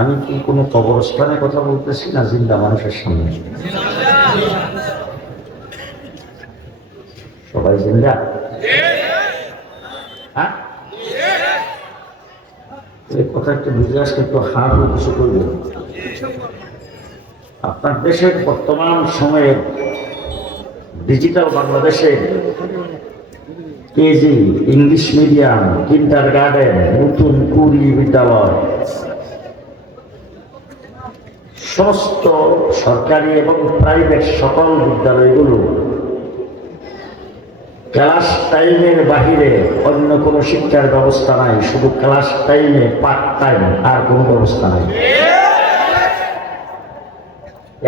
আমি কি কোনো কবরস্থানের কথা বলতেছি না জিন্দা মানুষের সামনে? সবাই জিন্দা? হ্যাঁ, এই কথা একটু বুঝে আসলে একটু হাত কিছু করবেন। আপনার দেশের বর্তমান সময়ে ডিজিটাল বাংলাদেশে কেজি, ইংলিশ মিডিয়াম, কিন্ডার গার্ডেন, নতুন কুড়ি বিদ্যালয়, সমস্ত সরকারি এবং প্রাইভেট সকল বিদ্যালয়গুলো ক্লাস টাইমের বাহিরে অন্য কোনো শিক্ষার ব্যবস্থা নাই, শুধু ক্লাস টাইমে পার্ট টাইম, আর কোনো ব্যবস্থা নাই।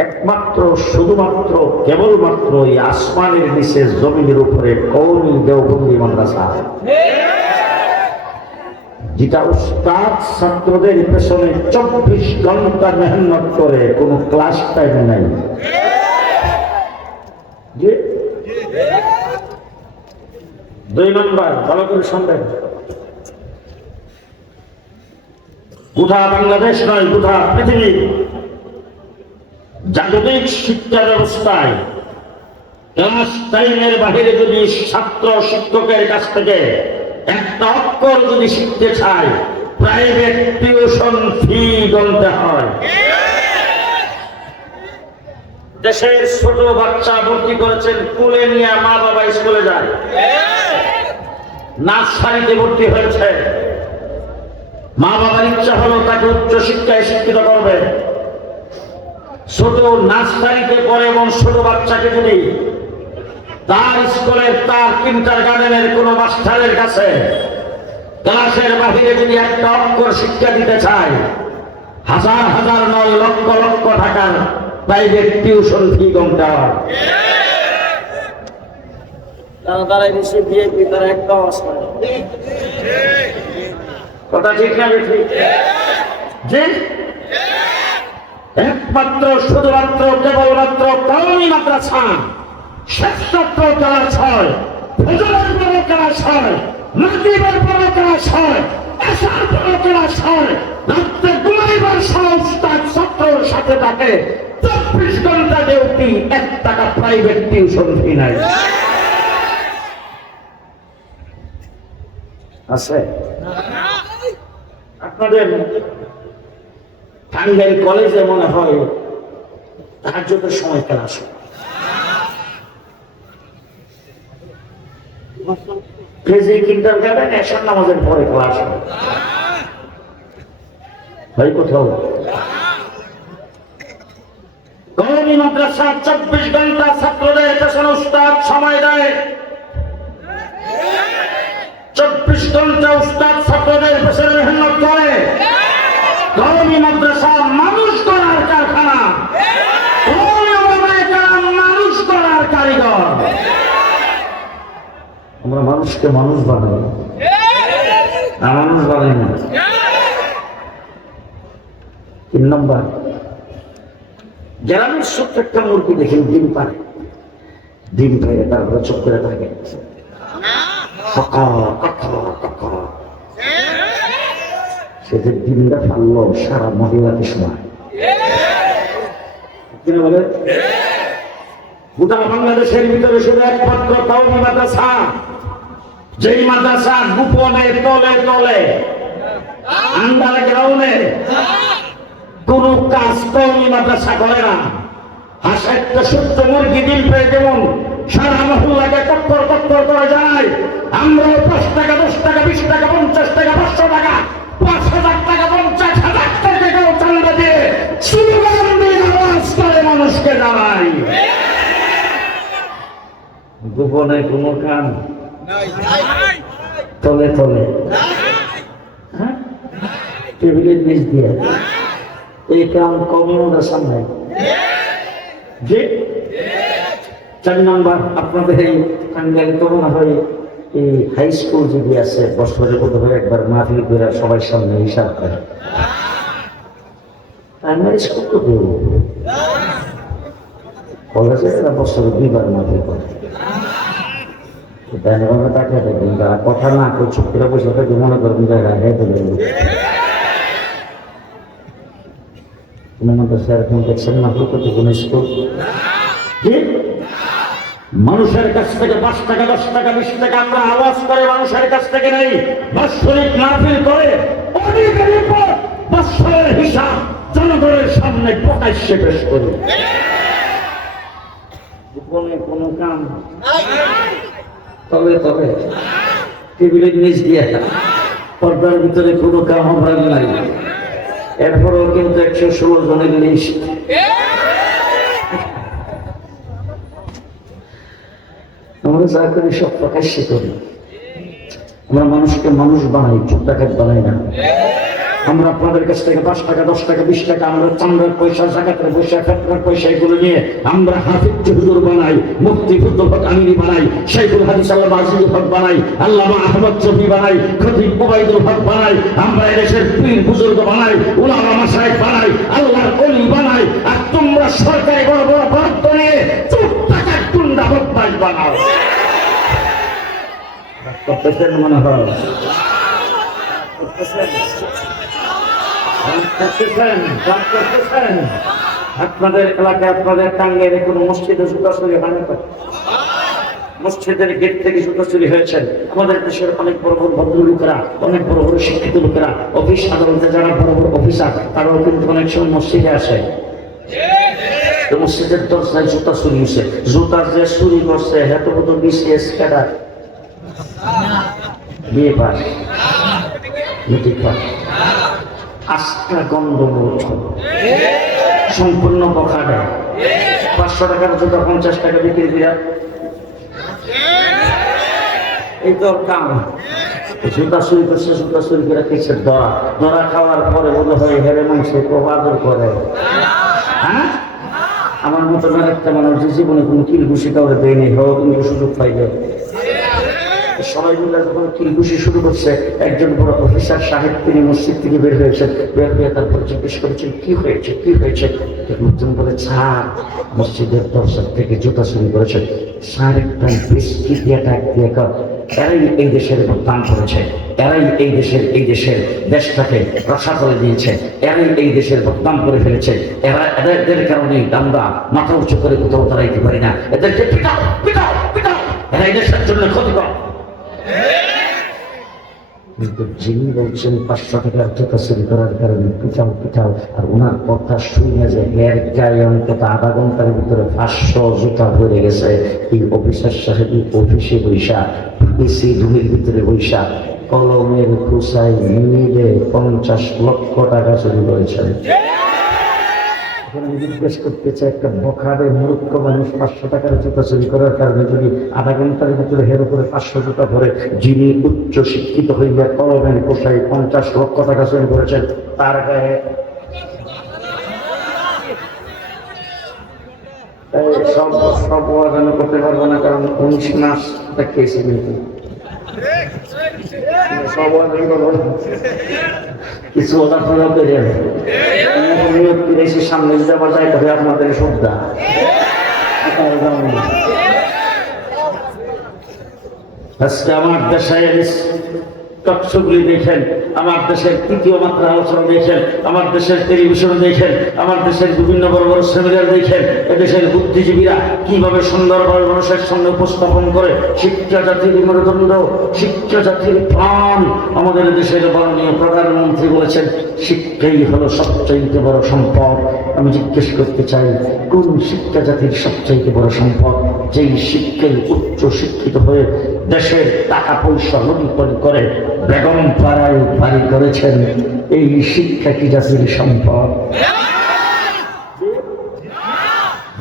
একমাত্র শুধুমাত্র কেবলমাত্র এই আসমানের নিচে জমিনের উপরে কওমি দেওবন্দি মাদ্রাসা, যেটা উস্তাদ ছাত্রদের পেছনে 24 ঘন্টা মেহনত করে, কোনো ক্লাস টাইম নাই। দুই নম্বর, ভালো করে শুনবেন, গোটা বাংলাদেশ নয়, গোটা পৃথিবী জাগতিক শিক্ষা ব্যবস্থায় ক্লাস টাইমের বাহিরে যদি ছাত্র শিক্ষকের কাছ থেকে একটা অক্ষর যদি শিখতে চায়, প্রাইভেট টিউশন ফি গুনতে হয়। দেশের ছোট বাচ্চা ভর্তি করেছেন, কুলে নিয়ে মা বাবা স্কুলে যায়, নার্সারিতে ভর্তি হয়েছে, মা বাবার ইচ্ছা হলো তাকে উচ্চ শিক্ষায় শিক্ষিত করবে। ছোট নার্সারিতে পড়ে এবং ছোট বাচ্চাকে যদি তার স্কুলের, তার কিন্ডার গার্ডেনের কোন মাস্টারের কাছে ক্লাসের বাহিরে যদি একটা অক্ষর শিক্ষা দিতে চায়, হাজার হাজার নয়, লক্ষ লক্ষ টাকার প্রাইভেট টিউশন ফি গুনতে হয়। তারা এসে বিএপি তারা একটা আসে কথা ঠিক না ঠিক? জি, একমাত্র শুধুমাত্র কেবলমাত্র কওমি মাদ্রাসা শ্রেষ্ঠত্ব ক্লাস হয়, ফজরের পরে ক্লাস হয়, মাগরিবের পরে ক্লাস হয়, এশার পরে ক্লাস হয়, রাত্রে ঘুমাইবার সময় উস্তাদ ছাত্রের সাথে থাকে, 24 ঘন্টা ডিউটি, 1 টাকা প্রাইভেট টিউশন ফি নাই। আছে আপনাদের টাঙ্গাইল কলেজে মনে হয় তাহাজ্জুদের সময় ক্লাস হয়, কেজি, কিন্ডার গার্ডেন, এশার নামাজের পরে ক্লাস হয়। ভাই কোথাও কওমি মাদ্রাসা 24 ঘন্টা ছাত্রদের পেছনে উস্তাদ সময় দেয়, 24 ঘন্টা উস্তাদ ছাত্রদের পেছনে মেহনত করে। কওমি মাদ্রাসা মানুষ করার কারখানা, মানুষ করার কারিগর। আমরা মানুষকে মানুষ বানাই, মানুষ বানাই না। 3 নম্বর, গ্রামের ছোট্ট একটা মুরগি দেখেন ডিম পারে, ডিম পাইলে তারপরে চোখ করে থাকে, সে যে ডিমটা পারলো সারা মহিলাকে সময় বলে। গোটা বাংলাদেশের ভিতরে শুধু একমাত্র কওমি মাদ্রাসা, যেই মাদ্রাসা গোপনে তলে তলে আন্ডারগ্রাউন্ডে কোন কাজ কওমি মাদ্রাসা করে না। হাসা একটা সত্য মুরগি ডিম পেয়ে যেমন সারা মহল্লাকে টক্কর টক্কর করে যায়, আমরা 5 টাকা, 10 টাকা, 20 টাকা, 50 টাকা, 500 টাকা, 5,000 টাকা, 50,000 টাকা কেউ চান্দা দিয়ে স্লোগান দিয়ে আওয়াজ করে মানুষকে জানাই। গোপনে কোনো কাম তলে তলে, টেবিলের নিচ দিয়ে, এই কাম কওমি মাদ্রাসা নাই। যে 4 নম্বর, আপনাদের এই টাঙ্গাইল তো মনে হয় এই হাই স্কুল যদি আছে, বছরে বোধ হয় একবার মাহফিল করে সবাই সামনে হিসাব করে। প্রাইমারি স্কুল তো দেব, কলেজে বছরে 2 বার মাহফিল করে। তাকে দেখবেন যারা কথা না কেউ চুপ করে বসে থাকে, মনে করবেন যারা মাদ্রাসা এরকম দেখছেন না কত কোন স্কুল কি মানুষের কাছ থেকে 5 টাকা 10 টাকা 20 টাকা আমরা আওয়াজ করে মানুষের কাছ থেকে নেই বাৎসরিক মাহফিল করে অনেকের উপর বৎসরের হিসাব জনগণের সামনে প্রকাশ্যে পেশ করি গোপনে কোনো কাম তবে তবে টেবিলের নিচ দিয়ে পর্দার ভিতরে কোনো কাম আমরা নাই এরপরেও কিন্তু 116 জনের লিস্ট আমরা যা করি সব প্রকাশ্যে করি আমরা মানুষকে মানুষ বানাই চোখ ডাকাত বানাই না আমরা আপনাদের কাছ থেকে 5 টাকা 10 টাকা 20 টাকা আমরা চান্দার পয়সা জাকাতের পয়সা ফেতরার পয়সা এগুলো নিয়ে আমরা হাফিজ হুজুর বানাই মুফতি ফুতুল হক আমিরি বানাই শাইখুল হাদিস আল্লামা আজিজুল হক বানাই আল্লামা আহমদ শফি বানাই খতিব ওবাইদুল হক বানাই আমরা এদেশের পীর বুজুর্গ বানাই উলামা মাশায়েখ বানাই আল্লাহর ওলি বানাই আর তোমরা সরকারি বড় বড় বরাদ্দ নিয়ে চোখ টাকার গুন্ডা বদমাশ বানাও করতেছেন মনে হয় আপনাদের এলাকায় আপনাদের টাঙ্গের কোনো মসজিদে জুতা চুরি হয় না মসজিদের গেট থেকে জুতা চুরি হয়েছে আমাদের দেশের অনেক বড় বড় ভদ্রলোকেরা অনেক বড় বড় শিক্ষিত লোকেরা অফিস আদালতে যারা বড় বড় অফিসার তারাও কিন্তু অনেক সময় মসজিদে আসে মসজিদের দরজায় জুতা চুরি হয়েছে জুতা যে চুরি করছে এত কত বিসিএস ক্যাডার বিয়ে পাস মেট্রিক পাস আস্থা গন্ডগোল সম্পূর্ণ বকা দেয় 500 টাকার জুতা 50 টাকা বিক্রি দিয়া এই তোর কাম জুতা চুরি করছে জুতা চুরি করে খেয়েছে ধরা খাওয়ার পরে মনে হয় হেরে মাংসে খুব আদর করে হ্যাঁ আমার মতো আরেকটা মানুষ যে জীবনে কোনো কিল ঘুষি কাউরে দেয়নি হওয়া তুমি সুযোগ পাইবে সবাই মিলে যখন কিলঘুষি শুরু করছে একজন বড় অফিসার সাহেব তিনি মসজিদ থেকে বের হয়েছেন বের হয়ে তারপর জিজ্ঞেস করেছেন কি হয়েছে কি হয়েছে লোকজন বলে স্যার মসজিদের দর্শক থেকে জুতা চুরি করেছে স্যার একটা বিস্কিট দিয়ে ডাক দিয়ে এরাই এই দেশের দান করেছে এরাই এই দেশের দেশটাকে রসাতলে দিয়েছে এরাই এই দেশের বদনাম করে ফেলেছে এদের কারণে আমরা মাথা উঁচু করে কোথাও দাঁড়াইতে পারি না এদেরকে পিটাও পিটাও পিটাও এরা এই দেশের জন্য ক্ষতিকর কিন্তু যিনি বলছেন 500 টাকার জুতা চুরি করার কারণে পিটাও পিটাও আর ওনার কথা শুনে যে এর গায়ে অন্তত আধা ঘন্টার ভিতরে 500 জুতা ভরে গেছে এই অফিসার সাহেব অফিসে বৈশা এসি রুমের ভিতরে বৈশা কলমের খুসাই মিলে 50 লক্ষ টাকা চুরি করেছেন আমি জিজ্ঞেস করতে চাই একটা বখারে মূর্খ মানুষ 500 টাকার জুতা চুরি করার কারণে যদি আধা ঘন্টার ভিতরে হেরো করে 500 জুতা ভরে যিনি উচ্চ শিক্ষিত হইয়া কলমের কোষায় 50 লক্ষ টাকা চুরি করেছেন তার গায়ে সব ওয়াদানো করতে পারবো না কারণ 19 মাস খেয়েছি কিন্তু সব ওয়াদানো করবো কিছু ওটা ফেরত বেরিয়ে সামনে যাবার যাই তবে আপনাদের সুবিধা আজকে আমার দেশের টকশোগুলি দেখেন আমার দেশের তৃতীয় মাত্রা আলোচনা দেখেন আমার দেশের টেলিভিশন দেখেন আমার দেশের বিভিন্ন বড় বড় সেমিনার দেখেন এদেশের বুদ্ধিজীবীরা কিভাবে সুন্দরভাবে মানুষের সামনে উপস্থাপন করে শিক্ষা জাতির মেরুদণ্ড শিক্ষা জাতির প্রাণ আমাদের দেশের মাননীয় প্রধানমন্ত্রী বলেছেন শিক্ষাই হলো সবচাইতে বড় সম্পদ আমি জিজ্ঞেস করতে চাই কোন শিক্ষা জাতির সবচাইতে বড় সম্পদ যেই শিক্ষায় উচ্চ শিক্ষিত হয়ে দেশের টাকা পয়সা লুণ্ঠন করে বেগম পাড়ায় বাড়ি করেছেন এই শিক্ষা কি জাতির সম্পদ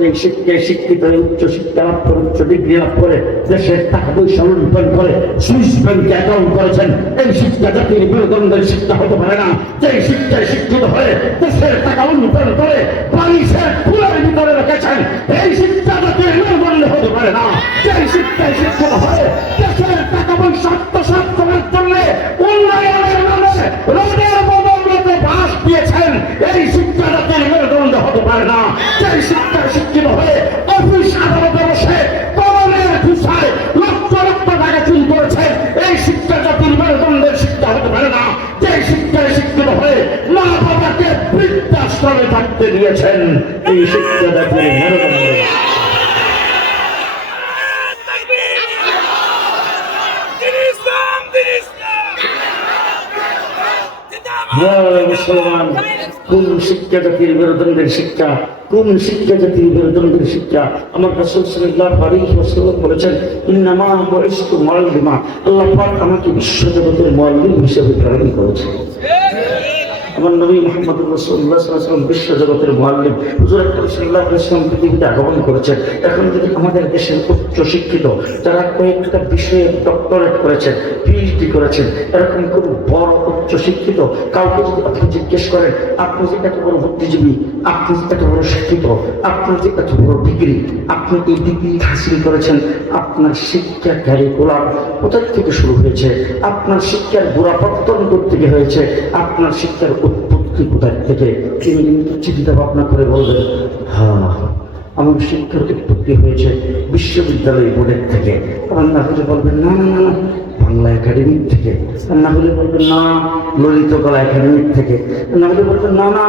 এই শিক্ষায় শিক্ষিত হয়ে উচ্চ শিক্ষা লাভ করে উচ্চ ডিগ্রি লাভ করে দেশের টাকা পয়সা লুণ্ঠন করে সুইস ব্যাংকে অ্যাকাউন্ট করেছেন এই শিক্ষা জাতির মেরুদণ্ডের শিক্ষা হতে পারে না যে শিক্ষায় শিক্ষিত হয়ে দেশের টাকা লুণ্ঠন করে বালিশের ফুলের ভিতরে রেখেছেন এই শিক্ষা জাতির মেরুদণ্ড হতে পারে না যে শিক্ষায় শিক্ষিত হয়ে দেশের টাকা পয়সা আত্মসাৎ করার জন্য উন্নয়নের নামে রোডের বদৌলতে বাস দিয়েছেন এই শিক্ষা জাতির মেরুদণ্ড হতে পারে না যে শিক্ষায় শিক্ষিত হয়ে অফিস আদালতে বসে কলমের ঘুষায় লক্ষ লক্ষ টাকা চুরি করেছেন এই শিক্ষা জাতির মেরুদণ্ডের শিক্ষা হতে পারে না যে শিক্ষায় শিক্ষিত হয়ে মা বাবাকে বৃদ্ধাশ্রম আশ্রমে থাকতে দিয়েছেন। এই শিক্ষা জাতির মেরুদণ্ড। মুসলমান, কোন শিক্ষা জাতির মেরুদণ্ডের শিক্ষা, কোন শিক্ষা জাতির মেরুদণ্ডের শিক্ষা? আমার রাসূল সাল্লাল্লাহু আলাইহি ওয়াসাল্লাম বলেছেন, ইন্নামা বুইসতু মুআল্লিমা। আল্লাহ পাক আমাকে বিশ্বজগতের মুআল্লিম হিসেবে প্রেরণ করেছেন। আমার নবী মুহাম্মদুর রাসূলুল্লাহ সাল্লাল্লাহু আলাইহি ওয়াসাল্লাম বিশ্বজগতের মুআল্লিম। হুজুর আকরাম সাল্লাল্লাহু আলাইহি ওয়াসাল্লাম পৃথিবীতে আগমন করেছেন। এখন যদি আমাদের দেশের উচ্চ শিক্ষিত যারা কয়েকটা বিষয়ে ডক্টরেট করেছেন, পিএইচডি করেছেন, এরকম খুব বড় উচ্চ শিক্ষিত কাউকে যদি আপনি জিজ্ঞেস করেন, আপনি যে এত বড় বুদ্ধিজীবী, আপনি যে এত বড় শিক্ষিত, আপনি যে এত বড় ডিগ্রি, আপনি এই ডিগ্রি হাসিল করেছেন, আপনার শিক্ষা ক্যারিকুলাম কোথা থেকে শুরু হয়েছে? আপনার শিক্ষার গোড়াপত্তন থেকে হয়েছে? আপনার শিক্ষার উৎপত্তি কোথায় থেকে? তিনি কিন্তু চিন্তা ভাবনা করে বলবেন, হ্যাঁ, আমার শিক্ষার উৎপত্তি হয়েছে বিশ্ববিদ্যালয় বোর্ডের থেকে। আর না হলে বলবেন না না না না বাংলা একাডেমির থেকে। আর না হলে বলবেন না ললিতকলা একাডেমির থেকে। আর না হলে বলবেন না না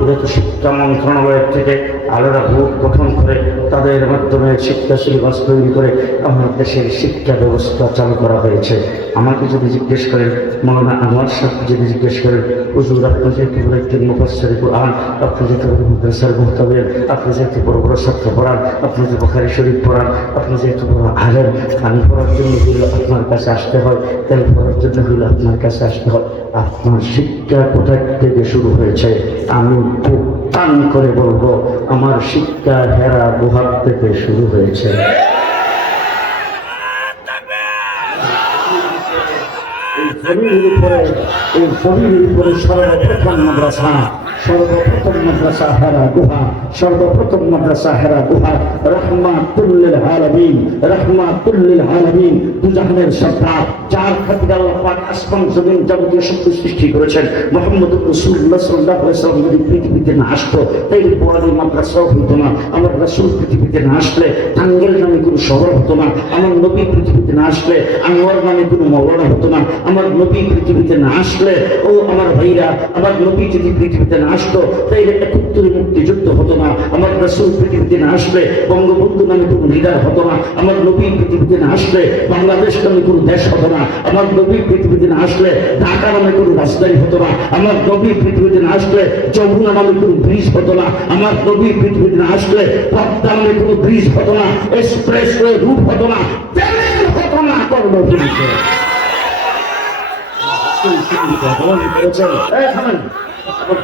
এটা তো শিক্ষা মন্ত্রণালয়ের থেকে। আলাদা বোর্ড গঠন করে তাদের মাধ্যমে শিক্ষা সিলেবাস তৈরি করে আমার দেশের শিক্ষা ব্যবস্থা চালু করা হয়েছে। আমাকে যদি জিজ্ঞেস করেন, মৌলানা আমার সাথে যদি জিজ্ঞেস করেন, হুজুর আপনি যেহেতু বড় একজন মুফাসসির কুরআন, আপনি যেহেতু মাদ্রাসার মুহতামিম, আপনি যেহেতু বড় বড় ছাত্র পড়ান, আপনি যে বুখারী শরীফ পড়ান, আপনি যেহেতু বড় আলেম, পানি পড়ার জন্য হইলে আপনার কাছে আসতে হয়, তেল পড়ার জন্য হইলে আপনার কাছে আসতে হয়। আপনার শিক্ষা কোথায় থেকে শুরু হয়েছে? আমি খুব টান করে বলবো, আমার শিক্ষা হেরা গুহার থেকে শুরু হয়েছে। এই জমির উপরে সর্বপ্রথম মাদ্রাসা হেরা গুহা, সর্বপ্রথম মাদ্রাসা হেরা গুহা। রাহমাতুল লিল আলামিন, রাহমাতুল লিল আলামিন, দুজাহানের সরদার, যার খাতিরে আল্লাহ পাক আসমান জমিন যাবতীয় সব সৃষ্টি করেছেন। মুহাম্মদুর রাসূলুল্লাহ সাল্লাল্লাহু আলাইহি ওয়াসাল্লাম যদি পৃথিবীতে না আসতো তাহলে পড়ার মাদ্রাসাও হতো না। আমার রাসূল পৃথিবীতে না আসলে টাঙ্গেল নামে কোনো শহর হতো না। আমার নবী পৃথিবীতে না আসলে আনোয়ার নামে কোনো মওলানা হতো না। আমার নবী পৃথিবীতে না আসলে, ও আমার ভাইরা, আমার নবী যদি পৃথিবীতে না আসতো তাইলে ৭১ মুক্তিযুদ্ধ হতো না। আমার রাসূল পৃথিবীতে না আসলে বঙ্গবন্ধু নামে কোনো লিডার হতো না। আমার নবী পৃথিবীতে না আসলে বাংলাদেশ নামে কোনো দেশ হতো না। আমার নবী পৃথিবীতে না আসলে ঢাকা নামে কোনো রাজধানী হতো না। আমার নবী পৃথিবীতে না আসলে যমুনা নামে কোনো ব্রিজ হতো না। আমার নবী পৃথিবীতে না আসলে পদ্মা নামে কোনো ব্রিজ হতো না, এক্সপ্রেসওয়ে রুট হতো না, ট্রেন হতো না। কর্মপরিচয় আমার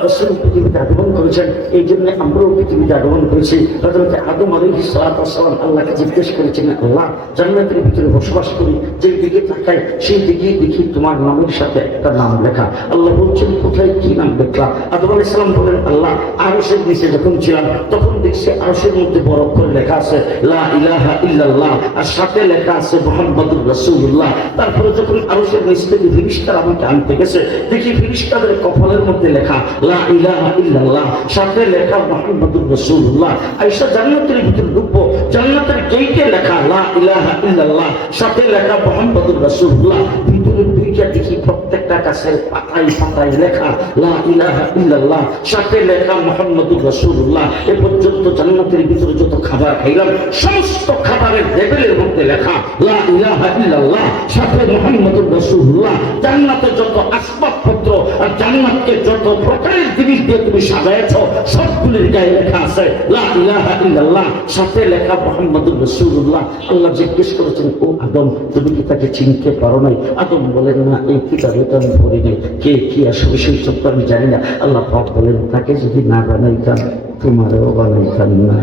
রাসূল পৃথিবীতে আগমন করেছেন, এই জন্য আমরাও পৃথিবীতে আগমন করেছি। হযরত আদম আলাইহিস সালাম আল্লাহকে জিজ্ঞেস করেছেন, আল্লাহ জান্নাতের ভিতরে বসবাস করি, যেই দিকে তাকাই সেই দিকে দেখি তোমার নামের সাথে একটা নাম লেখা। আল্লাহ বলছেন, কোথায় কি নাম দেখলাম? আদম আলাইহিস সালাম বলেন, আল্লাহ আরশের নিচে যখন ছিলাম তখন দেখছি আরশের মধ্যে বড় করে লেখা আছে লা ইলাহা ইল্লাল্লাহ, আর সাথে লেখা আছে মুহাম্মাদুর রাসূলুল্লাহ। তারপরে যখন আরশের নিচ থেকে ফেরেশতারা আমাকে আনতে গেছে, দেখি ফেরেশতাদের কপালের মধ্যে লেখা লা ইলাহা ইল্লাল্লাহ, সাথে লেখা মুহাম্মাদুর রাসূলুল্লাহ। আয়েশা জান্নাতের ভিতরে ঢুকবো, জান্নাতের গেটে লেখা লা ইলাহা ইল্লাল্লাহ, সাথে লেখা মুহাম্মাদুর রাসূলুল্লাহ। ভিতরে দুইটা দেখি প্রত্যেকটা গাছের পাতায় পাতায় লেখা লা ইলাহা ইল্লাল্লাহ, সাথে লেখা মুহাম্মাদুর রাসূলুল্লাহ। এ পর্যন্ত জান্নাতের ভিতরে যত খাবার খাইলাম সমস্ত খাবারের টেবিলের মধ্যে লেখা লা ইলাহা ইল্লাল্লাহ, সাথে মুহাম্মাদুর রাসূলুল্লাহ। জান্নাতে যত আসবাবপত্র আর জান্নাতকে যত প্রকারের জিনিস দিয়ে তুমি সাজাইছো সবগুলির গায়ে লেখা আছে লা ইলাহা ইল্লাল্লাহ, সাথে লেখা মুহাম্মাদুর রাসূলুল্লাহ। আল্লাহ জিজ্ঞেস করেছেন, ও আদম তুমি কি তাকে চিনতে পারো নাই? আদম বলেন, না, এই কিতাবে তো আমি পড়ি নাই, কে কি আসলে সেই সত্য আমি জানি না। আল্লাহ পাক বলেন, তাকে যদি না বানাইতাম তোমারও বানাইতাম না,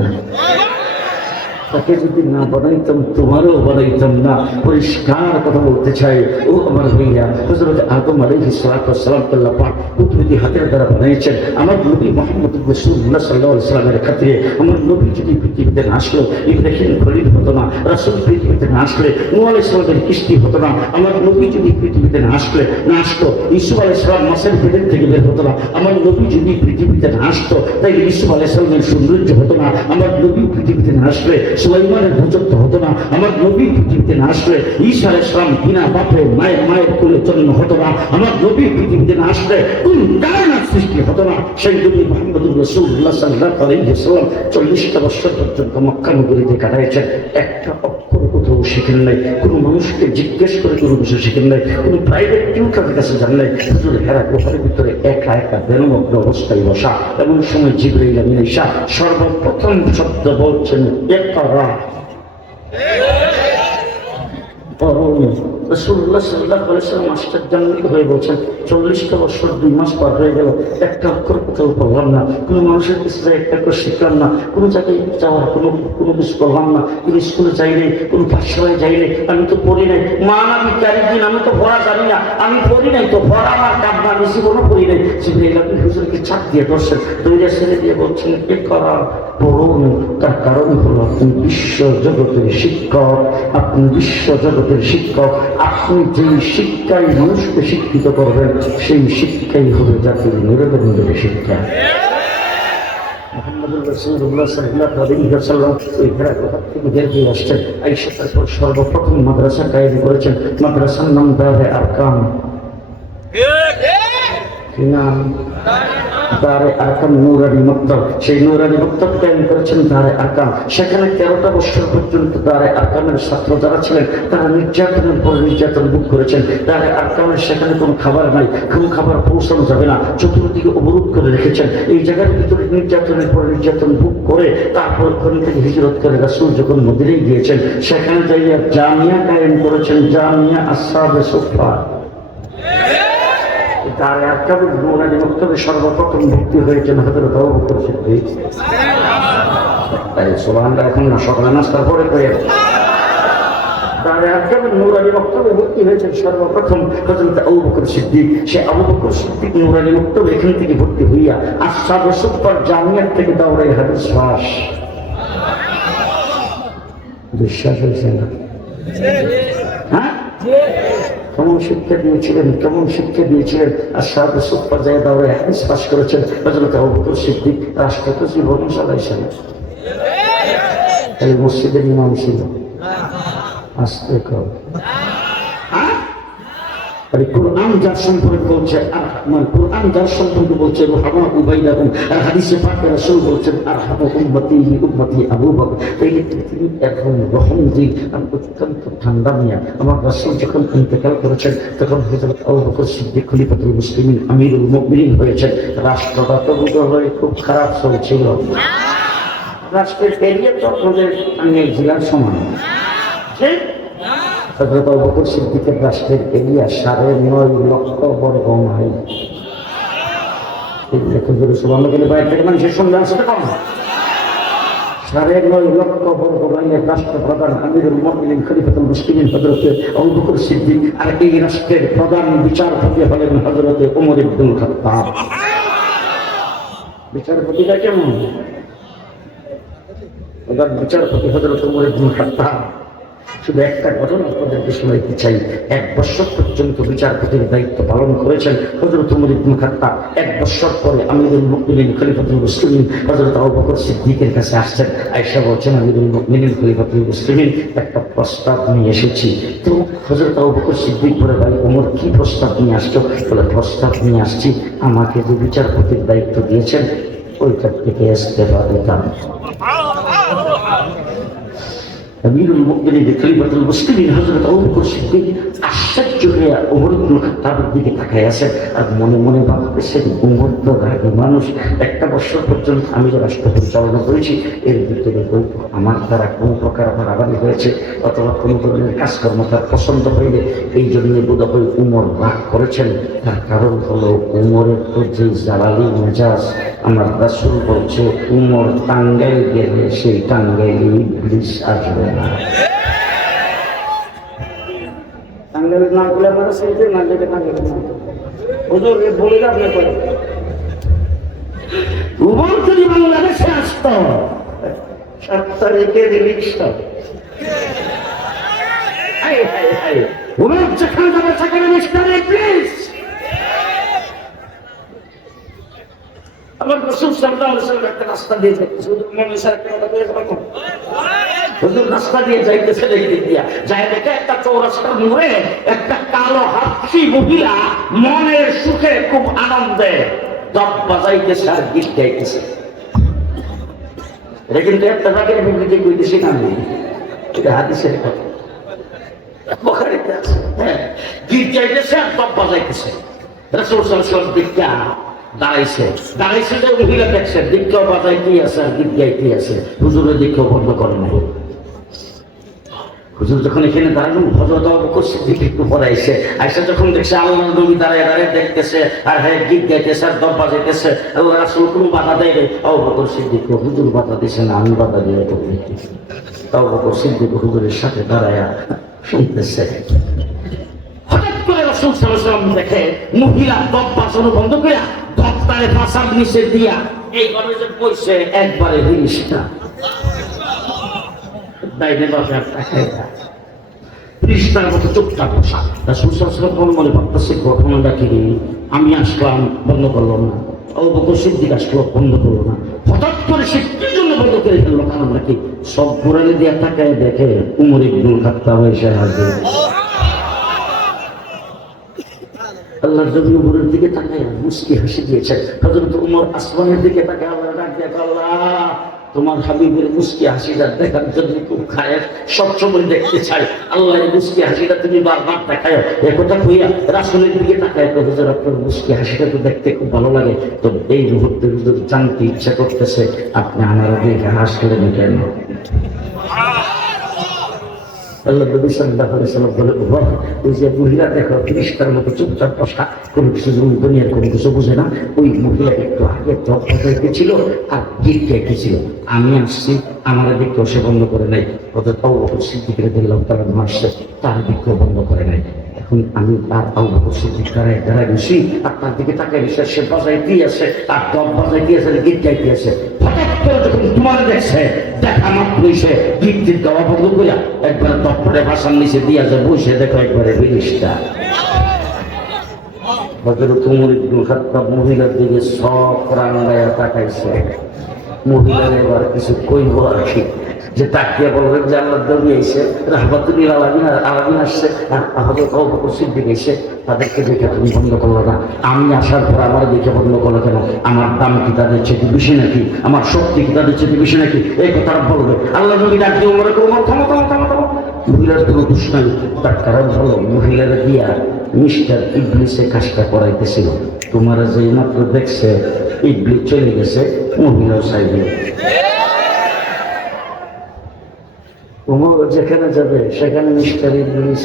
তাকে যদি না বানাইতাম তোমারও বানাইতাম না। পরিষ্কার কথা বলতে চাই, ও আমার ভাইয়া, হযরত আদম আলাইহিস সালামকে আল্লাহ পাক কুদরতি হাতের দ্বারা বানিয়েছেন। আমার নবী মুহাম্মদুর রাসূলুল্লাহ সাল্লাল্লাহু আলাইহি ওয়াসাল্লামের খাতিরে আমার নবী যদি পৃথিবীতে না আসলো ইব্রাহিম খলিল হতো না, রাসূল পৃথিবীতে না আসলে নূহ আলাইহিস সালামের কিস্তি হতো না, আমার নবী যদি পৃথিবীতে না আসতো ইউসুফ আলাইহিস সালাম মাছের পেটের থেকে বের হতো না, আমার নবী যদি পৃথিবীতে না আসতো তাই ইউসুফ আলাইহিস সালামের সৌন্দর্য হতো না, আমার নবী পৃথিবীতে না আসলে সুলাইমানের ভূচত্ব হতো না, আমার নবী পৃথিবীতে না আসলে ঈসা আলাইহিস সালাম বিনা বাপে মায়ের কোলে জন্ম হতো না, আমার নবী পৃথিবীতে না আসলে কোন কায়নাত সৃষ্টি হতো না। সেই নবী মুহাম্মদুর রাসূলুল্লাহ সাল্লাল্লাহু আলাইহি ওয়াসাল্লাম 40টা বছর পর্যন্ত মক্কা নগরীতে কাটাইছেন, একটা অক্ষর কোথাও শিখেন নাই, কোনো মানুষকে জিজ্ঞেস করে কোনো কিছু শিখেন নাই, কোনো প্রাইভেট টিউটরের কাছে যান নাই। হুজুর হেরা গুহার ভিতরে একা একা বেনমগ্ন অবস্থায় বসা, এমন সময় জিবরাইল আমিন আইসা সর্বপ্রথম শব্দ বলছেন ইকরা। রাসূলুল্লাহ সাল্লাল্লাহু আলাইহি ওয়াসাল্লাম আশ্চর্যান্বিত হয়ে বলছেন 40টা বছর 2 মাস পার হয়ে গেল, একটা অক্ষর কোথাও পড়লাম না, কোনো মানুষের কাছে যাই একটা করে শিখলাম না, কোনো জায়গায় যাওয়ার কোনো কিছু করলাম না, কোনো স্কুলে যাই নাই, কোনো পাঠশালায় যাই নাই, আমি তো পড়ি নাই, মা আমি 4 দিন আমি তো পড়া জানি না, আমি পড়ি নাই তো পড়া আমার কাজ না, বেশি কোনো পড়ি নাই। জিবরাইল আমিন হুজুরকে চাপ দিয়ে ধরছেন, দইরা ছেড়ে দিয়ে বলছেন ইকরা পড়ুন। তার কারণ হলো আপনি বিশ্ব জগতের শিক্ষক, আপনি বিশ্ব জগতের শিক্ষক, আপনি যেই শিক্ষায় মানুষকে শিক্ষিত করবেন সেই শিক্ষাই হবে জাতির মেরুদণ্ডের শিক্ষা। মুহাম্মদুর রাসূলুল্লাহ সাল্লাল্লাহু আলাইহি ওয়াসাল্লাম ওই হেরা গুহা থেকে বের হয়ে আসছেন, আয়েশা তারপর সর্বপ্রথম মাদ্রাসা কায়েম করেছেন, মাদ্রাসার নাম দারে আরকাম। কি নাম? দারে আরকাম নূরানি মক্তব। সেই নূরানি মক্তব কায়েম করেছেন দারে আরকাম। সেখানে 13টা বছর পর্যন্ত দারে আরকামের ছাত্র যারা ছিলেন তারা নির্যাতনের পর নির্যাতন ভোগ করেছেন। দারে আরকামের সেখানে কোনো খাবার নাই, কোনো খাবার পৌঁছানো যাবে না, চতুর্দিকে অবরোধ করে রেখেছেন। এই জায়গার ভিতরে নির্যাতনের পর নির্যাতন ভোগ করে তারপর ওখান থেকে হিজরত করে রাসূল যখন মদিনায় গিয়েছেন, সেখানে যাইয়া জামিয়া কায়েম করেছেন, জামিয়া আসহাবে সুফফা। দারে আরকামের নূরানি মক্তবে সর্বপ্রথম ভর্তি হয়েছেন হযরত আবু বকর সিদ্দিক। তাই সুবহানাল্লাহ এখন না, সকালে নাস্তার পরে কয়ে দারে আরকামের নূরানি মক্তবে ভর্তি হয়েছেন সর্বপ্রথম হযরত আবু বকর সিদ্দিক। সে আবু বকর সিদ্দিক নূরানি মক্তবে এখান থেকে ভর্তি হইয়া আসহাবে সুফফার জামিয়া থেকে দাওরায়ে হাদিস পাস। বিশ্বাস হয়েছে না? হ্যাঁ, কেমন শিক্ষা দিয়েছিলেন, কেমন শিক্ষা দিয়েছিলেন। আর সাহাবে সুফফা যায় দাওরায়ে হাদিস পাস করেছেন হযরত আবু বকর সিদ্দিক। রাষ্ট্রকে জীবন চালাইছেন, এই মসজিদের ইমাম ছিল। আসতে কর কোরআন যার সম্পর্কে বলছে, কোরআন যার সম্পর্কে বলছে রুহামা উবাইদাহুম, আর হাদিসে পাকে রাসূল বলছেন আরহামু উম্মতি উম্মতি আবু বকর। এই তিনি এখন রহমদিল আর অত্যন্ত ঠান্ডা মিয়া। আমার রাসূল যখন ইন্তেকাল করেছেন তখন হযরত আবু বকর সিদ্দিক খলিফাতুল মুসলিমিন আমিরুল মুমিনিন হয়েছেন। রাষ্ট্রটা তো হয়ে খুব খারাপ চলছিল, রাষ্ট্রের এরিয়া তো আপনাদের জেলার সমান, ঠিক? হযরত আবু বকর সিদ্দিকের রাষ্ট্রের এরিয়া 9.5 লক্ষ বর্গ মাইল। সুবহানাল্লাহ বলে বাইরে থেকে মানুষের সঙ্গে আসতে কম। 9.5 লক্ষ বর্গ মাইলের রাষ্ট্রপ্রধান আমিরুল মুমিনিন খলিফাতুল মুসলিমিন হযরত আবু বকর সিদ্দিক, আর এই রাষ্ট্রের প্রধান বিচারপতি হলেন হযরত ওমর ইবনুল খাত্তাব। বিচারপতিটা কেমন? প্রধান বিচারপতি হযরত ওমর ইবনুল খাত্তাব। শুধু একটা ঘটনা আপনাদেরকে শোনাইতে চাই। 1 বছর পর্যন্ত বিচারপতির দায়িত্ব পালন করেছেন হযরত ওমর ইবনুল খাত্তাব। 1 বছর পরে আমিরুল মুমিনিন খলিফাতুল মুসলিমিন হযরত আবু বকর সিদ্দিকের কাছে আসছেন। আয়েশা বলছেন আমিরুল মুমিনিন খলিফাতুল মুসলিমিন একটা প্রস্তাব নিয়ে এসেছি। তো হযরত আবু বকর সিদ্দিক বলে, ভাই ওমর কি প্রস্তাব নিয়ে আসছো? বলে প্রস্তাব নিয়ে আসছি আমাকে যে বিচারপতির দায়িত্ব দিয়েছেন ওইটার থেকে ইস্তেফা দিতাম। আমিরুল মুমিনিন খলিফাতুল মুসলিমিন হযরত আবু বকর সিদ্দিক আশ্চর্য হয়ে ওমর ইবনুল খাত্তাবের দিকে তাকায় আছেন আর মনে মনে ভাবতেছেন ওমর তো রাগী মানুষ, 1 বছর পর্যন্ত আমি যে রাষ্ট্র পরিচালনা করেছি এর ভিতরে হয়তো আমার দ্বারা কোনো প্রকার বাড়াবাড়ি হয়েছে অথবা কোনো ধরনের কাজকর্ম তার পছন্দ হইলে এই জন্য বোধহয় ওমর রাগ করেছেন। তার কারণ হলো ওমরের তো যে জ্বালালি মেজাজ, আমার রাসূল বলছে ওমর টাঙ্গাইল গেলে সেই টাঙ্গাইলে ইবলিস আসবে না। টাঙ্গাইলের নাম বলে আপনারা সেইতে না লেগে টাঙ্গাইলের নাম হুজুর বলে আপনি করেন। ওমর যদি বাংলাদেশে আসত 7 তারিখে রিলিজটা ওমর যেখানে যাবে সেখানে মিস্টার ইবলিস। আমার রাসূল সাল্লাল্লাহু আলাইহি ওয়াসাল্লাম একটা রাস্তা দিয়েছে, শুধু মনে সারা একটা কথা বলে হুজুর রাস্তা দিয়ে যাইতেছে এই দিক দিয়া, যাই দেখে একটা চৌরাস্তার মোড়ে একটা কালো হাফসি মহিলা মনের সুখে খুব আনন্দে দপ বাজাইতেছে আর গীত গাইতেছে। এটা কিন্তু একটা জায়গায় বিবৃতি কইতেছি না আমি, এটা হাদিসের কথা, বুখারীতে আছে। হ্যাঁ, গীত গাইতেছে আর দপ বাজাইতেছে। রাসূল সাল্লাল্লাহু আলাইহি ওয়াসাল্লাম দেখা দাঁড়াইছে যে মহিলা দেখছে দীক্ষা বাজাই কি আছে আর গীত গাই কি আছে। হুজুরের দীক্ষা বন্ধ করে নাই। হুজুর যখন এখানে দাঁড়ালেন, হযরত আবু বকর সিদ্দিক একটু পরে আইসা যখন দেখছে আল্লাহর নবী দাঁড়ায় দাঁড়ায় দেখতেছে আর হ্যাঁ গীত গাইতেছে আর দপ বাজাইতেছে, আল্লাহ রাসূল কোনো বাধা দেয় নাই। আবু বকর সিদ্দিক হুজুর বাধা দিছে না, আমি বাধা দিয়ে করবি। আবু বকর সিদ্দিক হুজুরের সাথে দাঁড়ায়া শুনতেছে। হঠাৎ করে রাসূল সাল্লাল্লাহু আলাইহি ওয়াসাল্লাম দেখে মহিলা দপ বাজানো বন্ধ করে দপ্তারে ফাসাদ নিচে দিয়া এই ঘরে যে বসে একবারে ফিরিস্তা বাইরে বসে ফিরিস্তার মতো চুপচাপ বসা। রাসূল সাল্লাল্লাহু আলাইহি ওয়াসাল্লাম মনে ভাবতেছে ঘটনাটা কি, আমি আসলাম বন্ধ করলো না, আবু বকর সিদ্দিক আসলো বন্ধ করলো না, হঠাৎ করে সে কি জন্য বন্ধ করে ফেললো? কারণ নাকি সব ঘুরালে দিয়ে তাকায় দেখে উমর ইবনুল খাত্তাব এসে হাজির। আল্লাহর নবী উমরের দিকে তাকায় মুস্কি হাসি দিয়েছে। হযরত উমর আসমানের দিকে তাকায় আল্লাহ ডাক দিয়ে, আল্লাহ তোমার হাবিবের মুস্কি হাসিটা দেখার জন্য খুব খায়ের, সবসময় দেখতে চাই। আল্লাহ এই মুস্কি হাসিটা তুমি বারবার দেখায়। একথা কইয়া রাসূলের দিকে তাকায়, হুজুর আপনার মুস্কি হাসিটা তো দেখতে খুব ভালো লাগে, তো এই মুহূর্তে হুজুর জানতে ইচ্ছা করতেছে আপনি আমার দিকে হাসলেন কেন? আল্লাহ নবী সাল্লাল্লাহু আলাইহি ওয়াসাল্লাম বলে, ওহ ওই যে মহিলা দেখো ফিরিস্তার মতো চুপচাপ বসা, কোনো কিছু দুনিয়ার কোনো কিছু বুঝে না, ওই মহিলা একটু আগে দপ বাজাইতেছিল আর গীত গাইতেছিল, আমি আসছি আমার দিকটাও সে বন্ধ করে নাই। ওদের আবু বকর সিদ্দিক রাদিয়াল্লাহু তাআলা আসছে, তার দিকটাও বন্ধ করে নাই। এখন আমি আর আবু বকর সিদ্দিক দাঁড়ায় গেছি আর তার দিকে তাকাই গেছে, সে বাজাইতেই আছে আর দপ বাজাইতেই আছে, গীত গাইতে আছে। হঠাৎ করে যখন তোমার দেখছে দেখা মাত্রই সে গীত গীত গাওয়া বন্ধ করিয়া একবার দপ্তরে ভাষার নিচে দিয়া যে বসে দেখো একবারে ফিরিস্তা। হযরত উমর ইবনুল খাত্তাব মহিলার দিকে সব রাঙ্গায়া তাকাইছে। মহিলার এবার কিছু কইব আর কি, যে তাকিয়ে বলবেন যে আল্লাহর নবী এসে রাহমাতুল্লিল আলামিন আসছে আর হযরত আবু বকর সিদ্দিক এসে তাদেরকে দেখে তুমি বন্ধ করলো না, আমি আসার পর আমার দেখে বন্ধ করলো কেন? আমার দাম কি তাদের চেয়ে বেশি নাকি? আমার শক্তি কি তাদের চেয়ে বেশি নাকি? এই কথা বলবে। আল্লাহ নবী ডাক দিয়ে ওমরকে, ওমর থামো থামো থামো থামো, মহিলার কোনো দোষ নাই। তার কারণ হলো মহিলারা দিয়া মিস্টার ইবলিসে কাজটা করাইতেছিল। তোমারা যে মাত্র দেখছে ইবলিস চলে গেছে, মহিলাও চাইবে। উমর যেখানে যাবে সেখানে মিস্টার ইবলিস।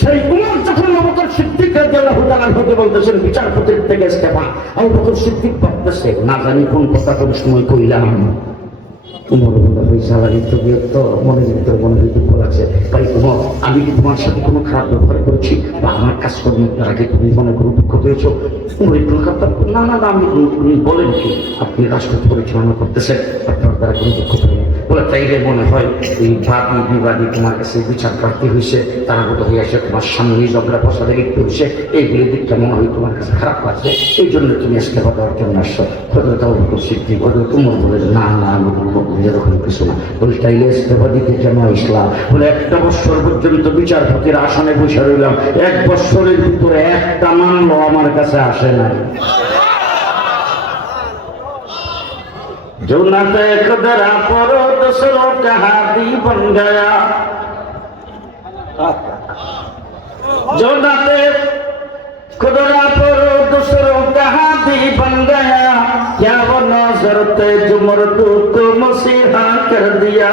সেই উমর যখন আবু বকর সিদ্দিক রাদিয়াল্লাহু তাআলা হতে বলতেছেন বিচারপতির থেকে ইস্তেফা, আবু বকর সিদ্দিক ভাবতেছে না জানি কোন কথা কোন সময় কইলাম। উমর বলল, ওই সালারি তো বিরক্ত, মনে ভিতরে মনে দুঃখ লাগছে। ভাই উমর, আমি কি তোমার সাথে কোনো খারাপ ব্যবহার করেছি বা আমার কাজকর্মের দ্বারা কি তুমি মনে করো দুঃখ পেয়েছো? উমর ইবনুল খাত্তাব, না না না, আমি বলেন কি আপনি রাষ্ট্র পরিচালনা করতেছেন, আপনার দ্বারা কোনো দুঃখ পাইনি। বলে তাইলে মনে হয় এই বাদী বিবাদী তোমার কাছে বিচার প্রার্থী হয়েছে, তারা বোধ হয়ে আসে তোমার সামনে ঝগড়া ফসাদে লিপ্ত হয়েছে, এইগুলি দিকটা মনে হয় তোমার কাছে খারাপ লাগছে, এই জন্য তুমি ইস্তেফা দেওয়ার জন্য আসছো। হযরত আবু বকর সিদ্দিক হযরত উমর বলে, না না আমি এরকম কিছু না। বলে তাইলে ইস্তেফা দিতে কেন ইসলাম? বলে 1 বছর পর্যন্ত বিচারপতির আসনে বসে রইলাম, 1 বছরের ভিতরে একটা মানলো আমার কাছে আসে না। जो न कदरा परो दूसरों का हाथी बन गया, जो न कदरा परो दूसरों का हाथी बन गया, क्या वो नजर ते जो मर्दों को मसीहा कर दिया।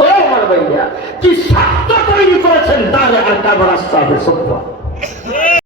ओ मर भैया कि सत्य तैरी करेছেন দাঁড়ে আর কাবার রাস্তা